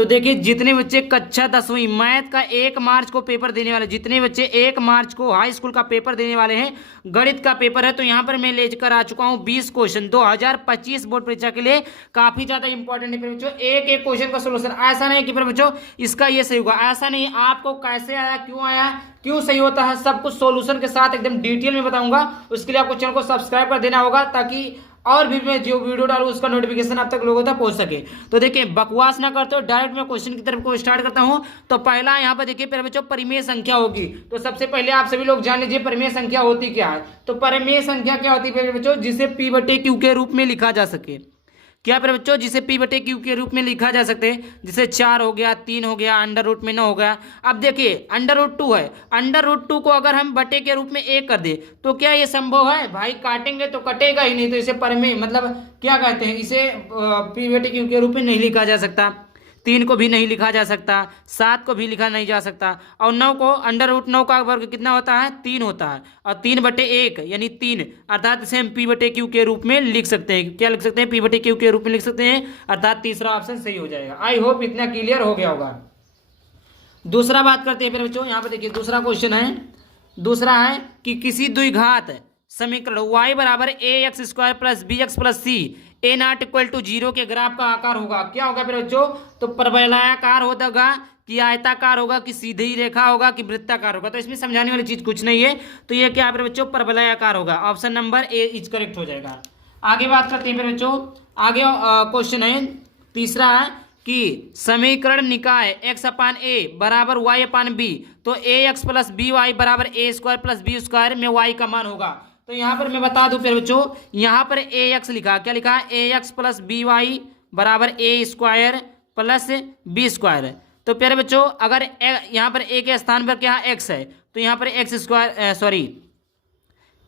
तो देखिए जितने बच्चे कक्षा 10वीं मैथ का 1 मार्च को पेपर देने वाले, जितने बच्चे 1 मार्च को हाई स्कूल का पेपर देने वाले हैं, गणित का पेपर है, तो यहाँ पर मैं लेकर आ चुका हूँ 20 क्वेश्चन 2025 बोर्ड परीक्षा के लिए। काफी ज्यादा इंपॉर्टेंट है बच्चों, एक एक क्वेश्चन का सोल्यूशन। ऐसा नहीं कि बच्चों इसका ये सही होगा, ऐसा नहीं, आपको कैसे आया, क्यों सही होता है, सब कुछ सोल्यूशन के साथ एकदम डिटेल में बताऊंगा। उसके लिए आपको चैनल को सब्सक्राइब कर देना होगा, ताकि और भी मैं जो वीडियो डालूं उसका नोटिफिकेशन आप तक लोगों तक पहुंच सके। तो देखिए बकवास ना करते हो, डायरेक्ट मैं क्वेश्चन की तरफ को स्टार्ट करता हूं। तो पहला यहाँ पर देखिए प्यारे बच्चों, परिमेय संख्या होगी। तो सबसे पहले आप सभी लोग जान लीजिए परिमेय संख्या होती क्या है। तो परिमेय संख्या क्या होती है प्यारे बच्चों, जिसे पी बटे क्यू के रूप में लिखा जा सके। क्या प्यारे बच्चों, जिसे पी बटे क्यू के रूप में लिखा जा सकते हैं, जैसे 4 हो गया, 3 हो गया, अंडर रूट में 9 हो गया। अब देखिए अंडर रूट 2 है, अंडर रूट 2 को अगर हम बटे के रूप में 1 कर दे तो क्या ये संभव है भाई? काटेंगे तो कटेगा ही नहीं, तो इसे परिमेय मतलब क्या कहते हैं, इसे पी बटे क्यू के रूप में नहीं लिखा जा सकता। 3 को भी नहीं लिखा जा सकता, 7 को भी लिखा नहीं जा सकता, और 9 को अंडर रूट 9 का वर्ग कितना होता है? 3 होता है, और 3 बटे 1 यानी 3, अर्थात इसे हम पी बटे क्यू के रूप में लिख सकते हैं। क्या लिख सकते हैं? पी बटे क्यू के रूप में लिख सकते हैं, अर्थात तीसरा ऑप्शन सही हो जाएगा। आई होप इतना क्लियर हो गया होगा। दूसरा बात करते हैं फिर बच्चों, यहाँ पर देखिए दूसरा क्वेश्चन है। दूसरा है कि किसी द्विघात समीकरण y बराबर A X square plus B X plus C A not equal to 0 के ग्राफ का आकार होगा। क्या होगा फिर बच्चों? तो परवलयाकार होगा कि आयताकार होगा कि सीधी रेखा होगा कि वृत्ताकार होगा। तो इसमें समझाने वाली चीज कुछ नहीं है, तो ये क्या है बच्चों? परवलयाकार होगा। Option number A is correct हो जाएगा। आगे बात करते हैं फिर बच्चों, आगे क्वेश्चन है तीसरा है कि समीकरण निकाय x अपान ए बराबर y अपान बी, तो ए एक्स प्लस बी वाई बराबर ए स्क्वायर प्लस बी स्क्वायर में y का मान होगा। तो यहाँ पर मैं बता दूं फिर बच्चों, यहाँ पर ए एक्स लिखा, क्या लिखा? ए एक्स प्लस बी वाई बराबर ए स्क्वायर प्लस बी स्क्वायर। तो प्यारे बच्चों अगर यहाँ पर ए के स्थान पर क्या एक्स है, तो यहाँ पर एक्स स्क्वायर सॉरी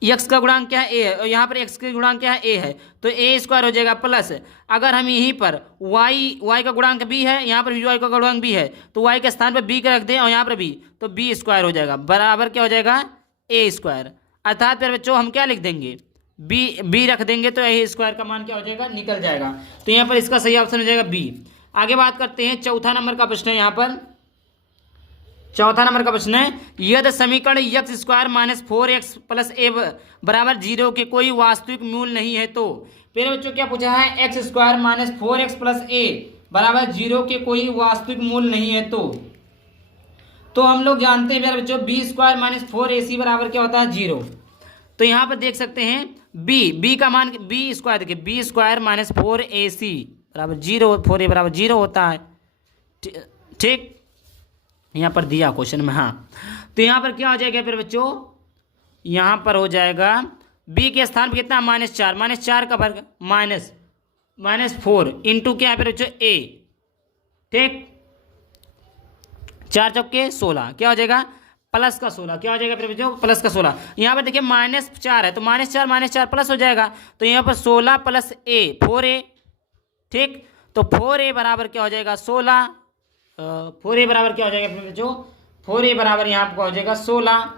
एक्स का गुणांक क्या है? ए है, और यहाँ पर एक्स का गुणांक क्या है? ए है, तो ए स्क्वायर हो जाएगा प्लस, अगर हम यहीं पर वाई का गुणांक बी है, यहाँ पर भी वाई का गुणांक बी है, तो वाई के स्थान पर बी का रख दें और यहाँ पर बी, तो बी स्क्वायर हो जाएगा बराबर क्या हो जाएगा? ए स्क्वायर। अर्थात फिर बच्चों हम क्या लिख देंगे? बी रख देंगे तो ए स्क्वायर का मान क्या हो जाएगा? निकल जाएगा। तो यहाँ पर इसका सही ऑप्शन हो जाएगा बी। आगे बात करते हैं, चौथा नंबर का प्रश्न है। यहाँ पर चौथा नंबर का प्रश्न है, यदि समीकरण X square minus 4x plus A बराबर 0 के कोई वास्तविक मूल नहीं है, तो फिर बच्चों क्या पूछा है? X square minus 4x plus A बराबर 0 के कोई वास्तविक मूल नहीं है, तो हम लोग जानते हैं बच्चों बी स्क्वायर माइनस 4ac बराबर क्या होता है? 0। तो यहाँ पर देख सकते हैं बी का मान, बी स्क्वायर देखिए, बी स्क्वायर माइनस 4ac बराबर 0, 4a बराबर 0 होता है। ठीक, यहाँ पर दिया क्वेश्चन में। हाँ, तो यहाँ पर क्या हो जाएगा फिर बच्चों? यहाँ पर हो जाएगा b के स्थान पर कितना? -4, -4 का वर्ग -4 इंटू क्या है फिर बच्चों? a। ठीक, 4 चौके 16, क्या हो जाएगा? प्लस का 16, क्या हो जाएगा फिर बच्चों? प्लस का 16। यहाँ पर देखिए -4 है, तो -4 प्लस हो जाएगा, तो यहाँ पर 16 प्लस a 4a। ठीक, तो 4a बराबर क्या हो जाएगा? 16। 4a बराबर क्या हो जाएगा फिर बच्चों? 4a बराबर यहाँ पर हो जाएगा 16,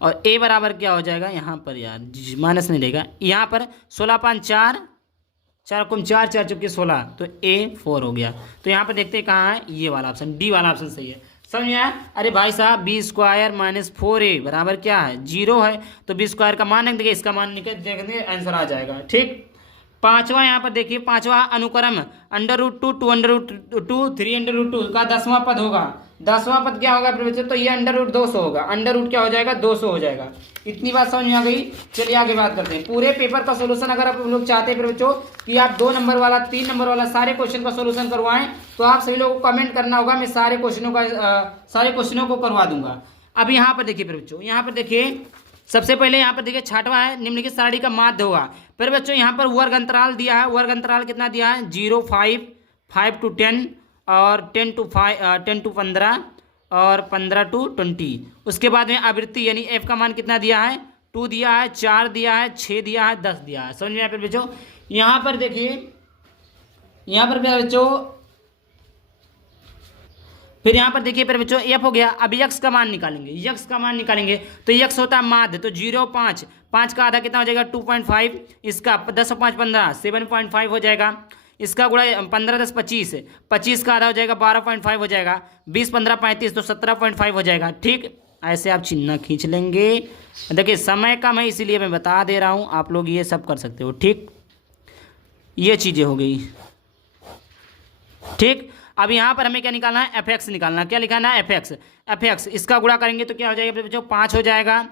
और a बराबर क्या हो जाएगा? यहाँ पर यार माइनस नहीं रहेगा, यहाँ पर 16 पाँच 4, 4 कुम 4, 4 चौके 16, तो a 4 हो गया। तो यहाँ पर देखते हैं कहाँ है, ये वाला ऑप्शन, डी वाला ऑप्शन सही है। समझ में आया? अरे भाई साहब बी स्क्वायर माइनस 4a बराबर क्या है? 0 है, तो बी स्क्वायर का मान देखिए, इसका मान निकल देखेंगे, आंसर आ जाएगा। ठीक, पांचवा यहाँ पर देखिए, पांचवा अनुक्रम under root 2, 2 under root 2, 3 under root 2 का 10वां पद होगा। 10वां पद क्या होगा फिर बच्चों? तो ये अंडर रूट 200 होगा, अंडर रूट क्या हो जाएगा? 200 हो जाएगा। इतनी बात समझ में आ गई? चलिए आगे बात करते हैं। पूरे पेपर का सोल्यूशन अगर आप लोग चाहते हैं फिर बच्चों कि आप 2 नंबर वाला 3 नंबर वाला सारे क्वेश्चन का सोल्यूशन करवाएं, तो आप सभी लोगों को कमेंट करना होगा, मैं सारे क्वेश्चनों को करवा दूंगा। अब यहाँ पर देखिए फिर बच्चों, यहाँ पर देखिए सबसे पहले यहाँ पर देखिए छठवां है, निम्नलिखित सारणी का माध्य होगा। फिर बच्चों यहाँ पर वर्ग अंतराल दिया है, वर्ग अंतराल कितना दिया है? 0, 5, 5 to 10 और 10 to 15 और 15 to 20। उसके बाद में आवृत्ति यानी f का मान कितना दिया है? 2 दिया है, 4 दिया है, 6 दिया है, 10 दिया है। समझ में आया फिर बच्चों? यहाँ पर देखिए, यहाँ पर बच्चों फिर यहाँ पर देखिए फिर बच्चों f हो गया। अब x का मान निकालेंगे, x का मान निकालेंगे तो x होता है माध्य, तो 0, 5 का आधा कितना हो जाएगा? 2.5, इसका 10 और 5 15, 7.5 हो जाएगा। इसका गुणा 15 10 25, 25 का आधा हो जाएगा 12.5 हो जाएगा, 20 15 35 तो 17.5 हो जाएगा। ठीक, ऐसे आप चिन्ह खींच लेंगे। देखिए समय कम है इसीलिए मैं बता दे रहा हूँ, आप लोग ये सब कर सकते हो। ठीक, ये चीज़ें हो गई। ठीक, अब यहाँ पर हमें क्या निकालना है, एफ एक्स निकालना है। क्या लिखाना है, एफ एक्स। एफ एक्स इसका गुणा करेंगे तो क्या हो जाएगा बच्चों, 5 हो जाएगा।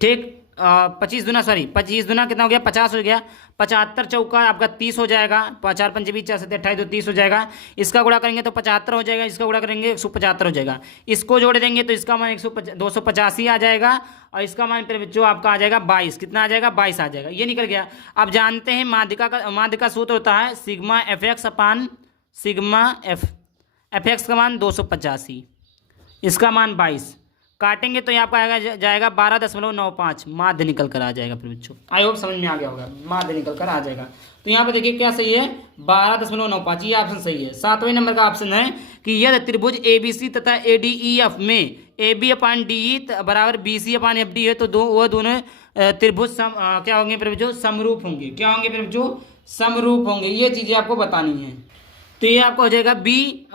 ठीक, 25 दुना सॉरी 25 दुना कितना हो गया, 50 हो गया। 75 चौका आपका 30 हो जाएगा, 4 पंचे 20 4 7 28 तो 30 हो जाएगा। इसका गुणा करेंगे तो 75 हो जाएगा, इसका गुणा करेंगे 175 हो जाएगा। इसको जोड़ देंगे तो इसका मान 285 आ जाएगा, और इसका मान फिर बच्चों आपका आ जाएगा 22। कितना आ जाएगा, 22 आ जाएगा। ये निकल गया। अब जानते हैं माध्यिका का सूत्र होता है सिग्मा एफ एक्स अपान सिग्मा एफ एक्स का मान 285, इसका मान 22। काटेंगे तो यहाँ पर आएगा जाएगा 12.95, माध्य निकल कर आ जाएगा। फिर बच्चों आई होप समझ में आ गया होगा, माध्य निकल कर आ जाएगा। तो यहाँ पर देखिए क्या सही है, 12.95, ये ऑप्शन सही है। 7वें नंबर का ऑप्शन है कि यदि त्रिभुज ABC तथा ADEF में AB अपान DE बराबर BC अपान FD है तो वह दोनों त्रिभुज क्या होंगे फिर बच्चों, समरूप होंगे। क्या होंगे फिर बच्चों, समरूप होंगे। ये चीज़ें आपको बतानी है। तो ये आपको हो जाएगा बी,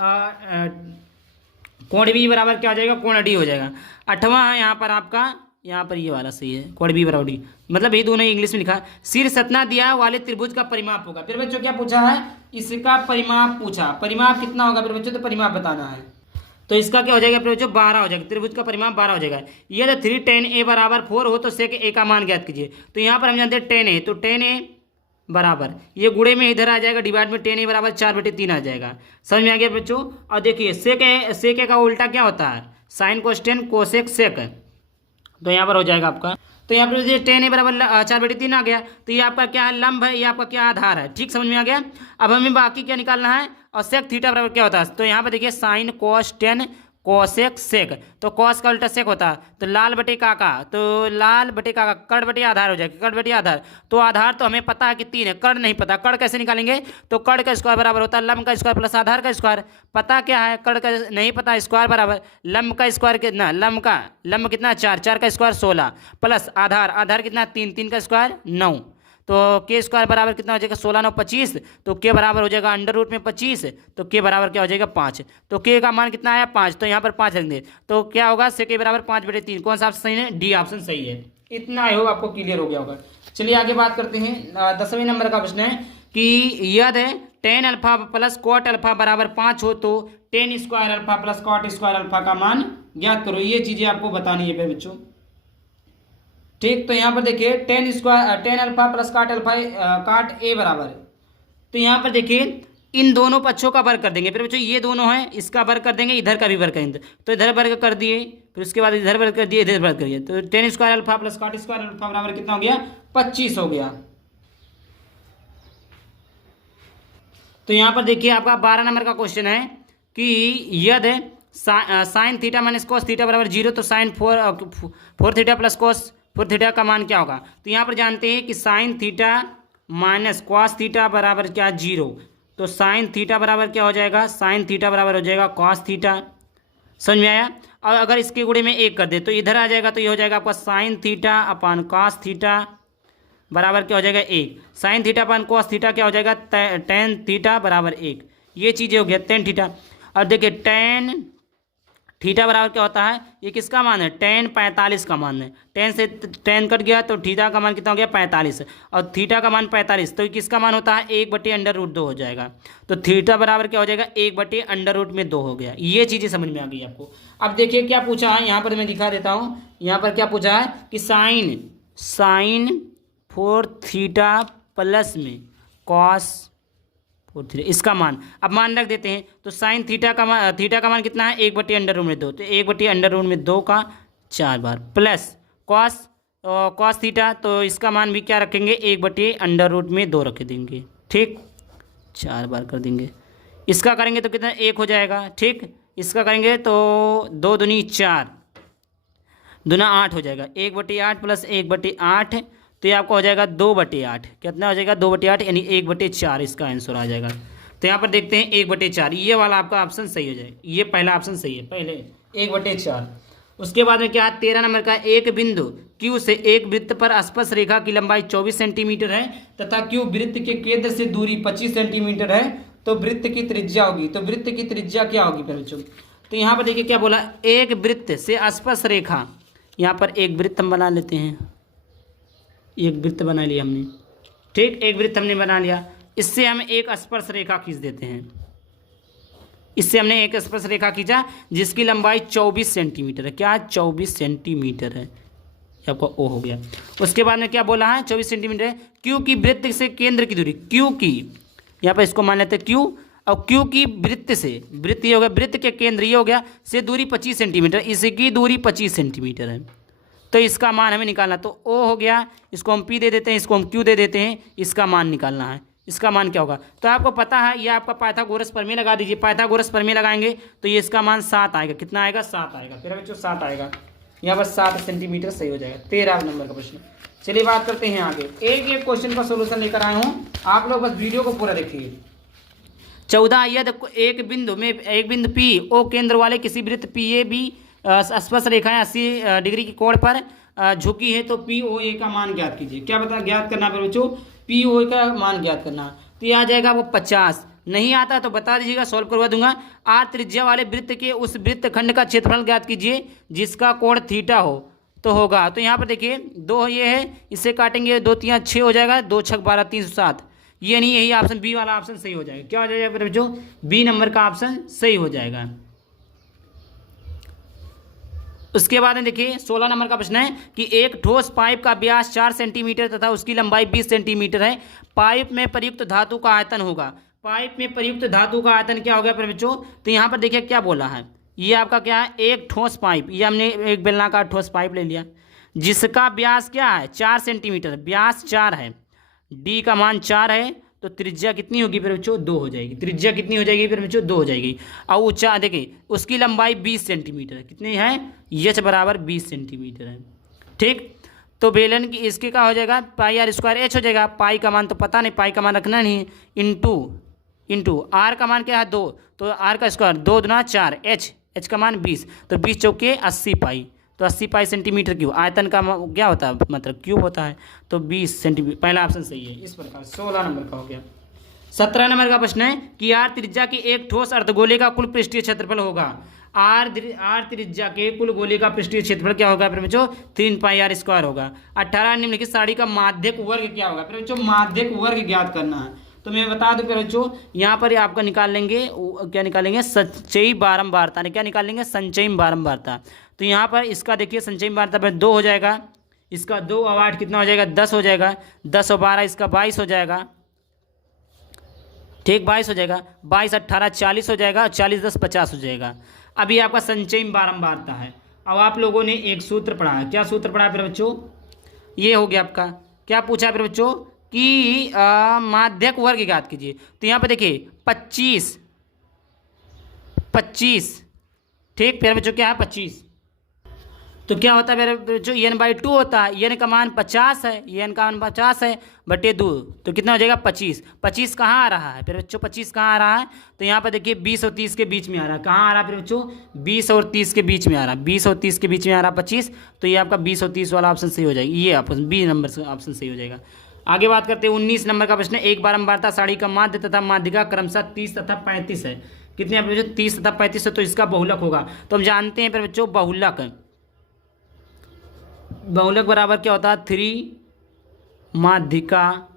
कोण बी बराबर क्या हो जाएगा, कोण डी हो जाएगा। 8वां है यहाँ पर आपका, यहाँ पर ये वाला सही है, कोण बी बराबर डी, मतलब ये दोनों इंग्लिश में लिखा है। शीर्ष सतना दिया वाले त्रिभुज का परिमाप होगा। फिर बच्चों क्या पूछा है, इसका परिमाप पूछा। परिमाप कितना होगा फिर बच्चों, तो परिमाप बताना है। तो इसका क्या हो जाएगा फिर बच्चों, 12 हो जाएगा। त्रिभुज का परिमाप 12 हो जाएगा। यदि 3 tan a बराबर 4 हो तो sec a का मान ज्ञात कीजिए। तो यहाँ पर हम जानते हैं tan a, तो tan a बराबर ये गुणे में इधर आ जाएगा, डिवाइड में tan a बराबर 4/3 आ जाएगा। समझ में आ गया बच्चों। और देखिए sec a का उल्टा क्या होता है, साइन कोस्टेन कोसेक सेक। तो यहाँ पर हो जाएगा आपका, तो यहाँ पर tan a बराबर 4/3 आ गया। तो ये आपका क्या है, लंब है, ये आपका क्या आधार है। ठीक, समझ में आ गया। अब हमें बाकी क्या निकालना है, और सेक थीटा बराबर क्या होता है। तो यहाँ पर देखिए sine cos tan cosec sec, तो कॉस का उल्टा सेक होता है। तो लाल बटे काका, तो लाल बटे काका कर्ण बटे आधार हो जाएगा, कर्ण बटे आधार। तो आधार तो हमें पता है कि 3 है, कर्ण नहीं पता। कर्ण कैसे निकालेंगे, तो कर्ण का स्क्वायर बराबर होता है लंब का स्क्वायर प्लस आधार का स्क्वायर। पता क्या है, कर्ण का नहीं पता, स्क्वायर बराबर लंब का स्क्वायर कितना, लंब कितना 4, 4 का स्क्वायर 16 प्लस आधार कितना 3, 3 का स्क्वायर 9। तो के स्क्वायर बराबर कितना हो जाएगा, 16 9 25। तो के बराबर हो जाएगा अंडर रूट में 25, तो के बराबर क्या हो जाएगा 5। तो के का मान कितना आया 5, तो यहाँ पर 5 रख दें तो क्या होगा, से के बराबर 5/3। कौन सा ऑप्शन सही है, डी ऑप्शन सही है। इतना आई होप आपको क्लियर हो गया होगा। चलिए आगे बात करते हैं। 10वें नंबर का प्रश्न है कि यदि tan alpha plus cot alpha बराबर 5 हो तो tan square alpha plus cot square alpha का मान ज्ञात करो। ये चीजें आपको बतानी है बच्चों। ठीक, तो यहाँ पर देखिए tan alpha plus cot a बराबर, तो यहाँ पर देखिए इन दोनों पक्षों का वर्ग कर देंगे। फिर बच्चों ये दोनों हैं, इसका वर्ग कर देंगे, इधर का भी वर्ग करेंगे। तो इधर वर्ग कर दिए, फिर उसके बाद इधर वर्ग कर दिए, इधर वर्ग करिए। तो tan square alpha plus cot square alpha बराबर कितना हो गया, 25 हो गया। तो यहाँ पर देखिए आपका 12 नंबर का क्वेश्चन है कि यदि sine theta minus cos theta बराबर 0 तो sine 4 theta plus cos 4 theta का मान क्या होगा। तो यहाँ पर जानते हैं कि sign theta minus cos theta बराबर क्या 0। तो साइन थीटा बराबर क्या हो जाएगा, साइन थीटा बराबर हो जाएगा कॉस थीटा। समझ में आया। और अगर इसके गुणे में 1 कर दे तो इधर आ जाएगा, तो ये हो जाएगा आपका sine theta upon cos theta बराबर क्या हो जाएगा 1। Sine theta upon cos theta क्या हो जाएगा, टेन थीटा बराबर 1। ये चीज़ें हो गया टेन थीटा। और देखिए टेन थीटा बराबर क्या होता है, ये किसका मान है, टेन 45 का मान है। टेन से टेन कट गया तो थीटा का मान कितना हो गया 45, और थीटा का मान 45, तो किसका मान होता है 1/√2 हो जाएगा। तो थीटा बराबर क्या हो जाएगा 1/√2 हो गया। ये चीज़ें समझ में आ गई आपको। अब देखिए क्या पूछा है, यहाँ पर मैं दिखा देता हूँ। यहाँ पर क्या पूछा है कि साइन 4 थीटा प्लस में कॉस 4 थीटा, इसका मान अब मान रख देते हैं। तो साइन थीटा का मान कितना है 1/√2, तो 1/√2 का 4 बार प्लस कॉस थीटा, तो इसका मान भी क्या रखेंगे 1/√2 रख देंगे। ठीक, 4 बार कर देंगे। इसका करेंगे तो कितना 1 हो जाएगा। ठीक, इसका करेंगे तो 2 दूनी 4 दूना 8 हो जाएगा। 1/8 प्लस 1/8, तो ये आपको हो जाएगा 2/8। कितना हो जाएगा 2/8, यानी 1/4 इसका आंसर आ जाएगा। तो यहाँ पर देखते हैं 1/4, ये वाला आपका ऑप्शन सही हो जाएगा। ये पहला ऑप्शन सही है, पहले 1/4। उसके बाद में क्या है 13 नंबर का, एक बिंदु Q से एक वृत्त पर स्पर्श रेखा की लंबाई 24 सेंटीमीटर है तथा Q वृत्त के केंद्र से दूरी 25 सेंटीमीटर है, तो वृत्त की त्रिज्या होगी। तो वृत्त की त्रिज्या क्या होगी फिर बच्चों? तो यहाँ पर देखिए क्या बोला, एक वृत्त से स्पर्श रेखा, यहाँ पर एक वृत्त हम बना लेते हैं, एक वृत्त बना लिया हमने, ठीक, एक वृत्त हमने बना लिया। इससे हम एक स्पर्श रेखा खींच देते हैं, इससे हमने एक स्पर्श रेखा खींचा जिसकी लंबाई 24 सेंटीमीटर है। क्या 24 सेंटीमीटर है, ये आपका ओ हो गया। उसके बाद में क्या बोला है 24 सेंटीमीटर है। क्यू की वृत्त से केंद्र की दूरी, क्यू की, यहाँ पर इसको मान लेते हैं क्यू, और क्यू की वृत्त से, वृत्त ये हो गया, वृत्त के केंद्र ये हो गया, से दूरी 25 सेंटीमीटर, इसकी दूरी 25 सेंटीमीटर है, तो इसका मान हमें निकालना। तो ओ हो गया, इसको हम पी दे देते हैं, इसको हम क्यू दे देते हैं, इसका मान निकालना है। इसका मान क्या होगा? तो आपको पता है, ये आपका पाइथागोरस प्रमेय लगा दीजिए। पाइथागोरस प्रमेय लगाएंगे तो ये इसका मान 7 आएगा। कितना आएगा? 7 आएगा। फिर बच्चों 7 आएगा, यहाँ पर 7 सेंटीमीटर सही हो जाएगा। 13 नंबर का प्रश्न। चलिए बात करते हैं आगे। एक एक क्वेश्चन का सोल्यूशन लेकर आया हूँ, आप लोग बस वीडियो को पूरा देखिए। 14 यदि एक बिंदु पी ओ केंद्र वाले किसी वृत्त पी ए बी स्पर्श रेखाएं 80 डिग्री की कोण पर झुकी है, तो पी ओ ए का मान ज्ञात कीजिए। क्या बता ज्ञात करना है बच्चों? पी ओ ए का मान ज्ञात करना। तो ये आ जाएगा वो 50। नहीं आता तो बता दीजिएगा, सॉल्व करवा दूंगा। आर त्रिज्या वाले वृत्त के उस वृत्त खंड का क्षेत्रफल ज्ञात कीजिए जिसका कोण थीटा हो, तो होगा। तो यहाँ पर देखिए 2 ये है, इससे काटेंगे 2 3 6 हो जाएगा, 2 6 12 307। ये नहीं, यही ऑप्शन बी वाला ऑप्शन सही हो जाएगा। क्या हो जाएगा बच्चों? बी नंबर का ऑप्शन सही हो जाएगा। उसके बाद में देखिए 16 नंबर का प्रश्न है कि एक ठोस पाइप का व्यास 4 सेंटीमीटर तथा उसकी लंबाई 20 सेंटीमीटर है। पाइप में प्रयुक्त धातु का आयतन होगा। पाइप में प्रयुक्त धातु का आयतन क्या हो गया बच्चों? तो यहाँ पर देखिए क्या बोला है, ये आपका क्या है, एक ठोस पाइप, ये हमने एक बेलनाकार ठोस पाइप ले लिया जिसका व्यास क्या है 4 सेंटीमीटर, व्यास 4 है, डी का मान 4 है, तो त्रिज्या कितनी होगी फिर बच्चों? 2 हो जाएगी। त्रिज्या कितनी हो जाएगी फिर बच्चों? 2 हो जाएगी। और ऊंचा देखिए उसकी लंबाई 20 सेंटीमीटर है। कितनी है? एच बराबर 20 सेंटीमीटर है। ठीक, तो बेलन की इसके क्या हो जाएगा? पाई आर स्क्वायर एच हो जाएगा। पाई का मान तो पता नहीं, पाई का मान रखना नहीं, इंटू आर का मान क्या है 2, तो आर का स्क्वायर 2 दूना 4, एच का मान 20, तो 20 चौके 80 पाई, तो 80 पाई सेंटीमीटर क्यूब। आयतन का क्या होता है? मतलब क्यूब होता है, तो 20 सेंटीमीटर। पहला ऑप्शन सही है। इस प्रकार 16 नंबर का हो गया। 17 नंबर का प्रश्न है कि आर त्रिज्या की एक ठोस अर्धगोले का कुल पृष्ठीय क्षेत्रफल होगा। आर त्रिज्या के कुल गोले का पृष्ठीय क्षेत्रफल क्या होगा फिर बच्चों? 3 पाई आर स्क्वायर होगा। 18 निम्नलिखित सारणी का माध्यक वर्ग क्या होगा फिर बच्चों? माध्यक वर्ग ज्ञात करना है। तो मैं बता दूं फिर बच्चों, यहाँ पर आपका निकालेंगे, क्या निकालेंगे? संचयी बारंबारता। क्या निकालेंगे? संचयी बारंबारता। तो यहाँ पर इसका देखिए संचयी बारंबारता पर 2 हो जाएगा, इसका 2 और 8 कितना हो जाएगा? 10 हो जाएगा। 10 और 12 इसका 22 हो जाएगा। ठीक, 22 हो जाएगा। 22 18 40 हो जाएगा, 40 10 50 हो जाएगा। अभी आपका संचयी बारंबारता है। अब आप लोगों ने एक सूत्र पढ़ा है। क्या सूत्र पढ़ा है फिर बच्चों? ये हो गया आपका। क्या पूछा है फिर बच्चों? कि माध्यक वर्ग ज्ञात कीजिए। तो यहाँ पे देखिए 25, ठीक, फिर बच्चों क्या है 25, तो क्या होता है मेरे बच्चों? n/2 होता है। n का मान 50 है, n का मान 50 है बटे 2, तो कितना हो जाएगा? 25। 25 कहाँ आ रहा है फिर बच्चों? 25 कहाँ आ रहा है? तो यहाँ पर देखिए 20 और 30 के बीच में आ रहा है। कहाँ आ रहा है फिर बच्चों? 20 और 30 के बीच में आ रहा है। 20 और 30 के बीच में आ रहा है 25, तो ये आपका 20 और 30 वाला ऑप्शन सही हो जाएगा। ये ऑप्शन बी नंबर से ऑप्शन सही हो जाएगा। आगे बात करते हैं 19 नंबर का प्रश्न। एक बारंबारता सारणी का माध्य तथा माध्यिका क्रमशः 30 तथा 35 है। कितने हैं बच्चों? 30 तथा 35 है, तो इसका बहुलक होगा। तो हम जानते हैं फिर बच्चों बहुलक बराबर क्या होता है? 3 माध्यिका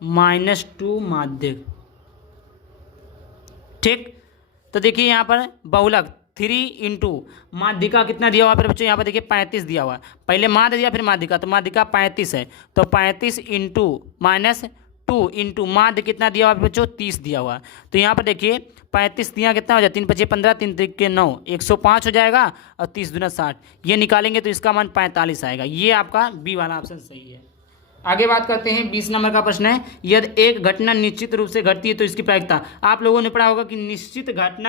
-2 माध्यक। ठीक, तो देखिए यहाँ पर बहुलक 3 इंटू माध्यिका कितना दिया हुआ फिर बच्चों? यहाँ पर देखिए 35 दिया हुआ है। पहले माध्य दिया फिर माध्यिका, तो माध्यिका 35 है, तो 35 इंटू -2 इंटू माध्य कितना दिया हुआ बच्चों? 30 दिया हुआ। तो यहाँ पर देखिए 35 दिया कितना हो जाए? 3 5 15, 3 3 के 9, 105 हो जाएगा, और 30 दूना 60। ये निकालेंगे तो इसका मान 45 आएगा। ये आपका बी वाला ऑप्शन सही है। आगे बात करते हैं 20 नंबर का प्रश्न है, यदि एक घटना निश्चित रूप से घटती है तो इसकी प्रायिकता। आप लोगों ने पढ़ा होगा कि निश्चित घटना